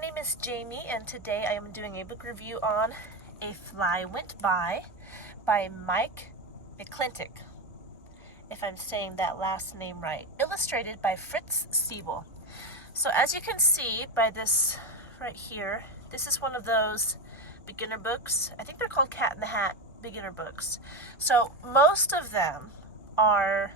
name is Jamie, and today I am doing a book review on A Fly Went By McClintock, if I'm saying that last name right, illustrated by Fritz Siebel. So as you can see by this right here, this is one of those beginner books. I think they're called Cat in the Hat beginner books. So most of them are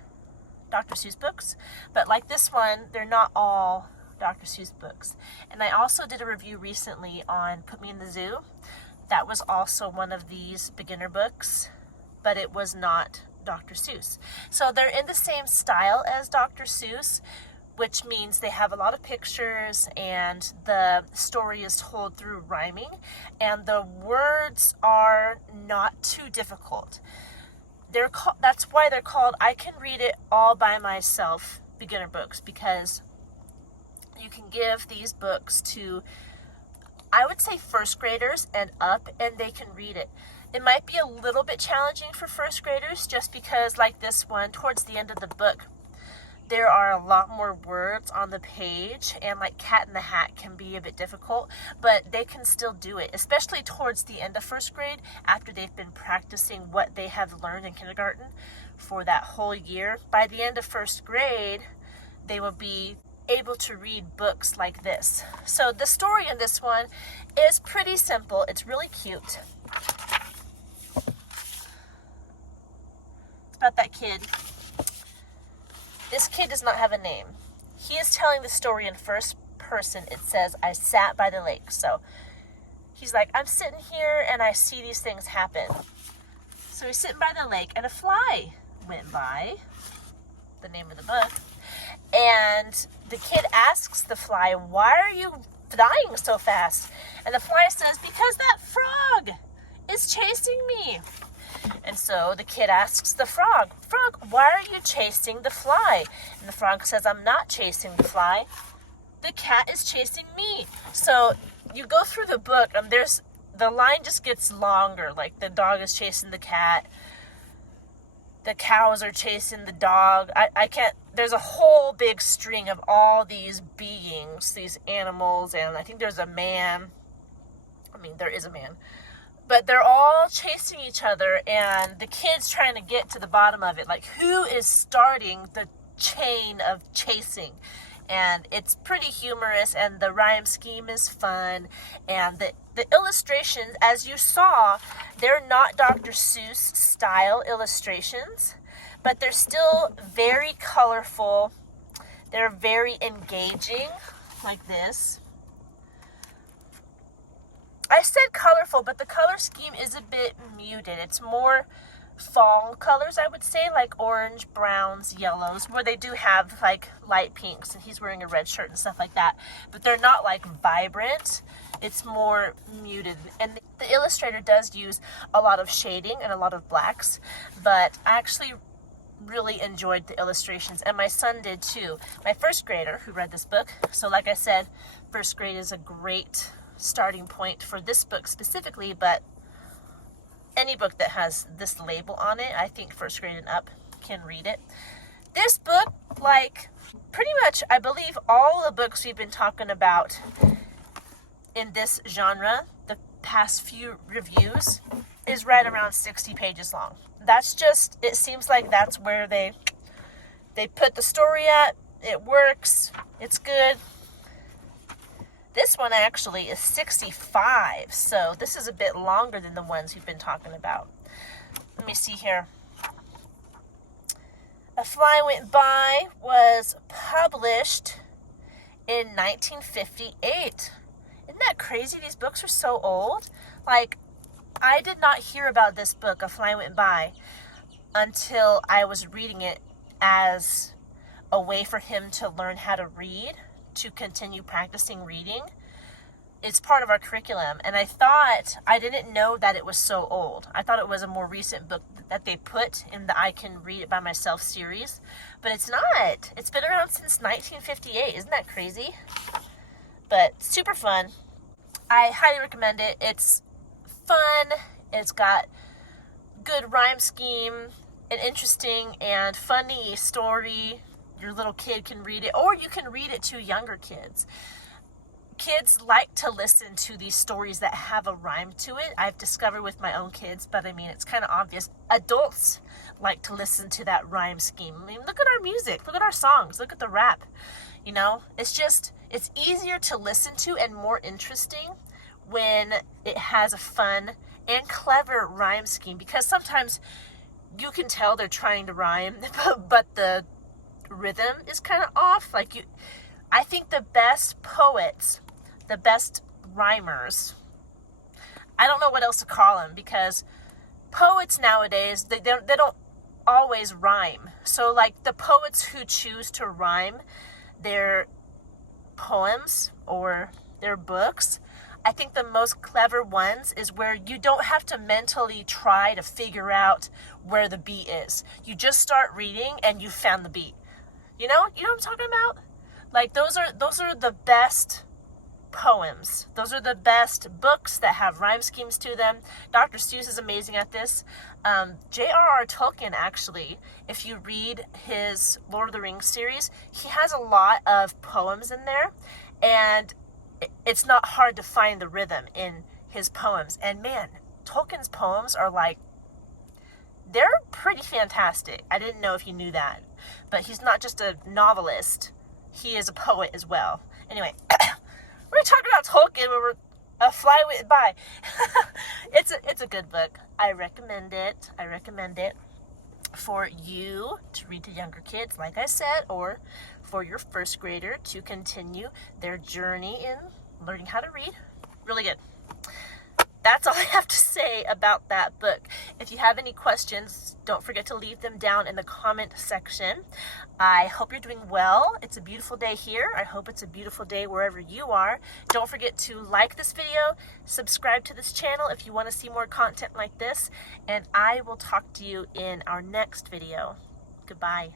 Dr. Seuss books, but like this one, they're not all Dr. Seuss books. And I also did a review recently on Put Me in the Zoo. That was also one of these beginner books, but it was not Dr. Seuss. So they're in the same style as Dr. Seuss, which means they have a lot of pictures and the story is told through rhyming, and the words are not too difficult. That's why they're called I Can Read It All by Myself beginner books, because you can give these books to, I would say, first graders and up, and they can read it. It might be a little bit challenging for first graders just because, like this one, towards the end of the book, there are a lot more words on the page, and like Cat in the Hat can be a bit difficult, but they can still do it, especially towards the end of first grade after they've been practicing what they have learned in kindergarten for that whole year. By the end of first grade, they will be able to read books like this. So the story in this one is pretty simple. It's really cute. It's about that kid. This kid does not have a name. He is telling the story in first person. It says, I sat by the lake. So he's like, I'm sitting here and I see these things happen. So he's sitting by the lake and a fly went by, the name of the book. And the kid asks the fly, why are you flying so fast? And the fly says, because that frog is chasing me. And so the kid asks the frog, why are you chasing the fly? And the frog says, I'm not chasing the fly. The cat is chasing me. So you go through the book and the line just gets longer. Like the dog is chasing the cat. The cows are chasing the dog. There's a whole big string of all these beings, these animals, and I think there's a man. There is a man. But they're all chasing each other, and the kid's trying to get to the bottom of it. Like, who is starting the chain of chasing? And it's pretty humorous, and the rhyme scheme is fun. And the illustrations, as you saw, they're not Dr. Seuss style illustrations, but they're still very colorful. They're very engaging, like this. I said colorful, but the color scheme is a bit muted. It's more fall colors, I would say, like orange, browns, yellows, where they do have like light pinks, and he's wearing a red shirt and stuff like that, but they're not like vibrant. It's more muted, and the illustrator does use a lot of shading and a lot of blacks, but I actually really enjoyed the illustrations, and my son did too, my first grader who read this book. So like I said, first grade is a great starting point for this book specifically, but any book that has this label on it, I think first grade and up can read it. This book, like pretty much I believe all the books we've been talking about in this genre, the past few reviews, is right around 60 pages long. That's just, it seems like that's where they put the story at. It works. It's good. This one actually is 65, so this is a bit longer than the ones we've been talking about. Let me see here. A Fly Went By was published in 1958. Isn't that crazy? These books are so old. Like, I did not hear about this book, A Fly Went By, until I was reading it as a way for him to learn how to read, to continue practicing reading. It's part of our curriculum, and I didn't know that it was so old. I thought it was a more recent book that they put in the I Can Read It By Myself series, but it's not. It's been around since 1958. Isn't that crazy? But super fun. I highly recommend it. It's fun. It's got good rhyme scheme, an interesting and funny story. Your little kid can read it, or you can read it to younger kids. kids like to listen to these stories that have a rhyme to it. I've discovered with my own kids, but I mean, it's kind of obvious. Adults like to listen to that rhyme scheme. I mean, look at our music, look at our songs, look at the rap. You know, it's easier to listen to and more interesting when it has a fun and clever rhyme scheme, because sometimes you can tell they're trying to rhyme, but the rhythm is kind of off. I think the best poets, the best rhymers, I don't know what else to call them, because poets nowadays, they don't always rhyme. So like the poets who choose to rhyme their poems or their books, I think the most clever ones is where you don't have to mentally try to figure out where the beat is. You just start reading and you found the beat. You know what I'm talking about? Like those are the best poems. Those are the best books that have rhyme schemes to them. Dr. Seuss is amazing at this. J.R.R. Tolkien, actually, if you read his Lord of the Rings series, he has a lot of poems in there, and it's not hard to find the rhythm in his poems. And man, Tolkien's poems are they're pretty fantastic. I didn't know if you knew that, but he's not just a novelist. He is a poet as well. Anyway, we're talking about Tolkien when we're fly by. It's a good book. I recommend it. I recommend it for you to read to younger kids, like I said, or for your first grader to continue their journey in learning how to read. Really good. That's all I have to say about that book. If you have any questions, don't forget to leave them down in the comment section. I hope you're doing well. It's a beautiful day here. I hope it's a beautiful day wherever you are. Don't forget to like this video, subscribe to this channel if you want to see more content like this, and I will talk to you in our next video. Goodbye.